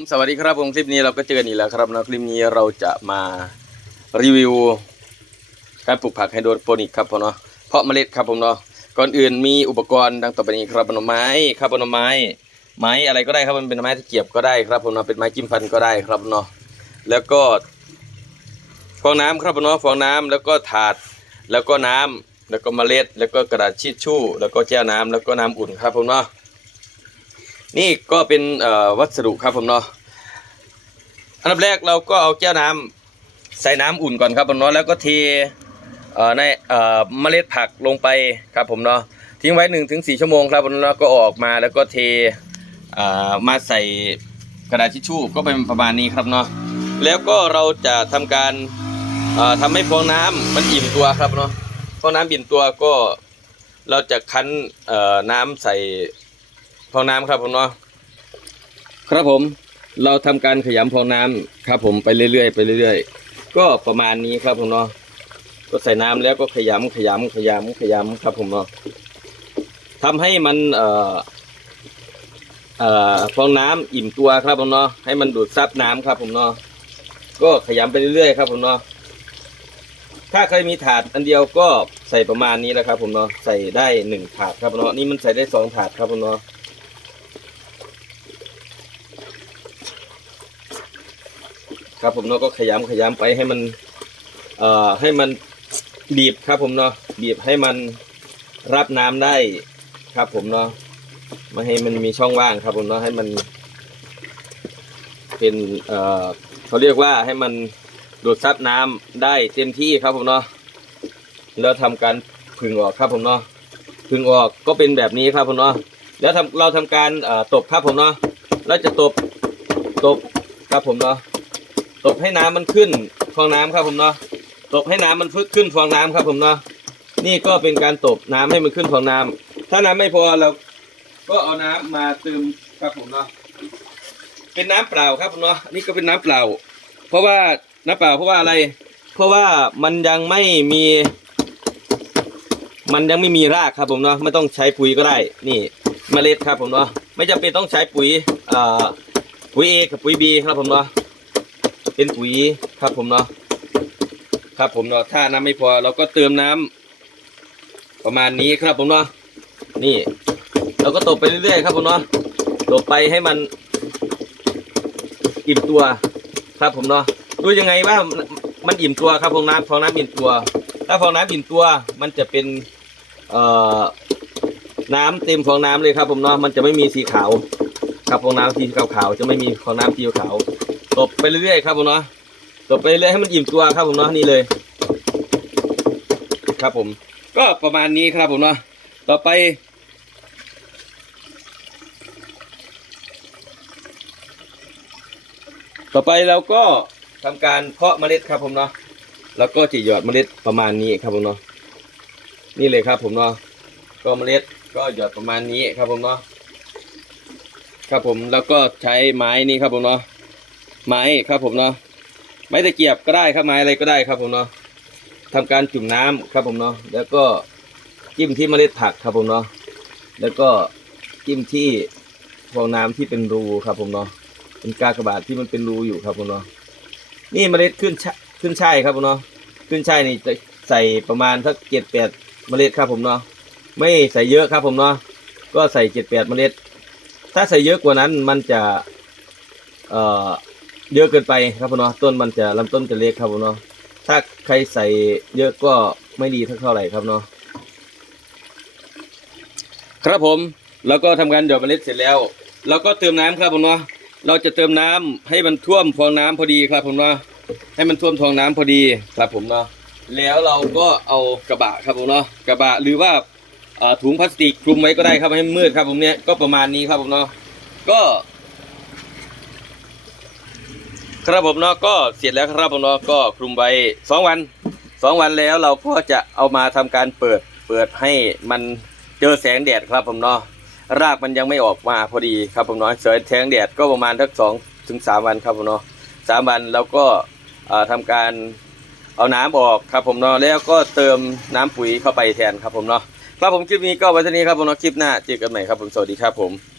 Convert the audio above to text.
ผมสวัสดีครับผมคลิปนี้เราก็เจอกันอีกแล้วครับนะคลิปนี้เราจะมารีวิวการปลูกผักไฮโดรโปนิกครับผมเนาะเพาะเมล็ดครับผมเนาะก่อนอื่นมีอุปกรณ์ดังต่อไปนี้ครับผลไม้ครับผลไม้ ไม้อะไรก็ได้ครับมันเป็นไม้ตะเกียบก็ได้ครับผมเนาะเป็นไม้จิ้มฟันก็ได้ครับเนาะแล้วก็ฟองน้ำครับผมเนาะฟองน้ำแล้วก็ถาดแล้วก็น้ำแล้วก็เมล็ด แล้วก็กระดาษชีทชู่ แล้วก็แก้วน้ำแล้วก็น้ำอุ่นครับผมเนาะ นี่ก็เป็นวัสดุครับผมเนาะอันดับแรกเราก็เอาแก้วน้ำใส่น้ำอุ่นก่อนครับผมเนาะแล้วก็เทในเมล็ดผักลงไปครับผมเนาะทิ้งไว้1นถึงสี่ชั่วโมงครับผมแล้วก็ออกมาแล้วก็เทเมาใส่กระดาษทิชชู่ก็เป็นประมาณนี้ครับเนาะแล้วก็เราจะทำการเอ่อทำให้ฟองน้ำมันอิ่มตัวครับเนาะฟองน้ำอิ่มตัวก็เราจะคั้นน้ำใส่ ฟองน้ำครับผมเนาะครับผมเราทำการขยำฟองน้ำครับผมไปเรื่อยๆไปเรื่อยๆ ก็ประมาณนี้ครับผมเนาะก็ใส่น้ำแล้วก็ขยำขยำขยำขยำครับผมเนาะทำให้มันเอ่อเอ่อฟองน้ำอิ่มตัวครับผมเนาะให้มันดูดซับน้ำครับผมเนาะก็ขยำไปเรื่อยๆครับผมเนาะถ้าใครมีถาดอันเดียวก็ใส่ประมาณนี้แหละครับผมเนาะใส่ได้หนึ่งถาดครับผมเนาะนี่มันใส่ได้สองถาดครับผมเนาะ ครับผมเนาะก็ขยำขยำไปให้มันเอ่อให้มันบีบครับผมเนาะบีบให้มันรับน้ำได้ครับผมเนาะไม่ให้มันมีช่องว่างครับผมเนาะให้มัน เป็นเอ่อเขาเรียกว่าให้มันดูดซับน้ำได้เต็มที่ครับผมเนาะแล้วทำการผึ่งออกครับผมเนาะผึ่งออกก็เป็นแบบนี้ครับผมเนาะแล้วทำเราทำการตบครับผมเนาะแล้วจะตบตบครับผมเนาะ ตบให้น้ำมันขึ้นฟองน้ำครับผมเนาะตบให้น้ำมันฟึกขึ้นฟองน้ำครับผมเนาะนี่ก็เป็นการตบน้ำให้มันขึ้นฟองน้ำถ้าน้ำไม่พอเราก็เอาน้ำมาเติมครับผมเนาะเป็นน้ำเปล่าครับผมเนาะนี่ก็เป็นน้ำเปล่า เพราะว่าน้ำเปล่าเพราะว่าอะไร เพราะว่ามันยังไม่มี มันยังไม่มีรากครับผมเนาะไม่ต้องใช้ปุ๋ยก็ได้ นี่เมล็ดครับผมเนาะไม่จำเป็นต้องใช้ปุ๋ยอ่อปุ๋ยเอกับปุ๋ยบีครับผมเนาะ เป็นปุ๋ยครับผมเนาะครับผมเนาะถ้าน้ำไม่พอเราก็เติมน้ำประมาณนี้ครับผมเนาะนี่ เราก็ตบไปเรื่อยๆครับผมเนาะตบไปให้มันอิ่มตัวครับผมเนาะดูยังไงว่ามันอิ่มตัวครับฟองน้ำฟองน้ำอิ่มตัว ถ้าฟองน้ำอิ่มตัวมันจะเป็นเอ่อน้ำเต็มฟองน้ำเลยครับผมเนาะมันจะไม่มีสีขาวครับฟองน้ำสีขาวๆจะไม่มีฟองน้ำสีขาว บไปเรื่อยๆครับผมเนาะตบไปเรื่อยให้มันอิ่มตัวครับผมเนาะนี่เลย ครับผม ก็ประมาณนี้ครับผมเนาะต่อไป ต่อไปเราก็ทำการเพาะเมล็ดครับผมเนาะแล้วก็จะหยอดเมล็ดประมาณนี้ครับผมเนาะนี่เลยครับผมเนาะก็เมล็ดก็หยอดประมาณนี้ครับผมเนาะครับผมแล้วก็ใช้ไม้นี่ครับผมเนาะ ไม้ครับผมเนาะไม้ตะเกียบก็ได้ครับไม้อะไรก็ได้ครับผมเนาะทำการจุ่มน้ำครับผมเนาะแล้วก็จิ้มที่เมล็ดผักครับผมเนาะแล้วก็จิ้มที่ฟองน้ำที่เป็นรูครับผมเนาะเป็นกากบาทที่มันเป็นรูอยู่ครับผมเนาะนี่เมล็ดขึ้นชะขึ้นช่ายครับผมเนาะขึ้นช่ายนี่จะใส่ประมาณสักเจ็ดแปดเมล็ดครับผมเนาะไม่ใส่เยอะครับผมเนาะก็ใส่เจ็ดแปดเมล็ด ถ้าใส่เยอะกว่านั้นมันจะเอ่อ เยอะเกินไปครับผมเนาะต้นมันจะลำต้นจะเล็กครับผมเนาะถ้าใครใส่เยอะก็ไม่ดีเท่าไหร่ครับเนาะครับผมแล้วก็ทำการหยอดเมล็ดเสร็จแล้วเราก็เติมน้ำครับผมเนาะเราจะเติมน้ำให้มันท่วมฟองน้ำพอดีครับผมเนาะให้มันท่วมฟองน้ำพอดีครับผมเนาะแล้วเราก็เอากระบะครับผมเนาะกระบะหรือว่าถุงพลาสติกคลุมไว้ก็ได้ครับให้มืดครับผมเนี้ยก็ประมาณนี้ครับผมเนาะก็ ครับผมเนาะก็เสร็จแล้วครับผมเนาะก็คลุมไว้สองวันสองวันแล้วเราก็จะเอามาทำการเปิดเปิดให้มันเจอแสงแดดครับผมเนาะรากมันยังไม่ออกมาพอดีครับผมเนาะเสยแสงแดดก็ประมาณทักสองถึงสามวันครับผมเนาะสามวันแล้วก็เอ่อทำการเอาน้ำออกครับผมเนาะแล้วก็เติมน้ำปุ๋ยเข้าไปแทนครับผมเนาะครับผมคลิปนี้ก็ไว้เท่านี้ครับผมเนาะคลิปหน้าเจอกันใหม่ครับผมสวัสดีครับผม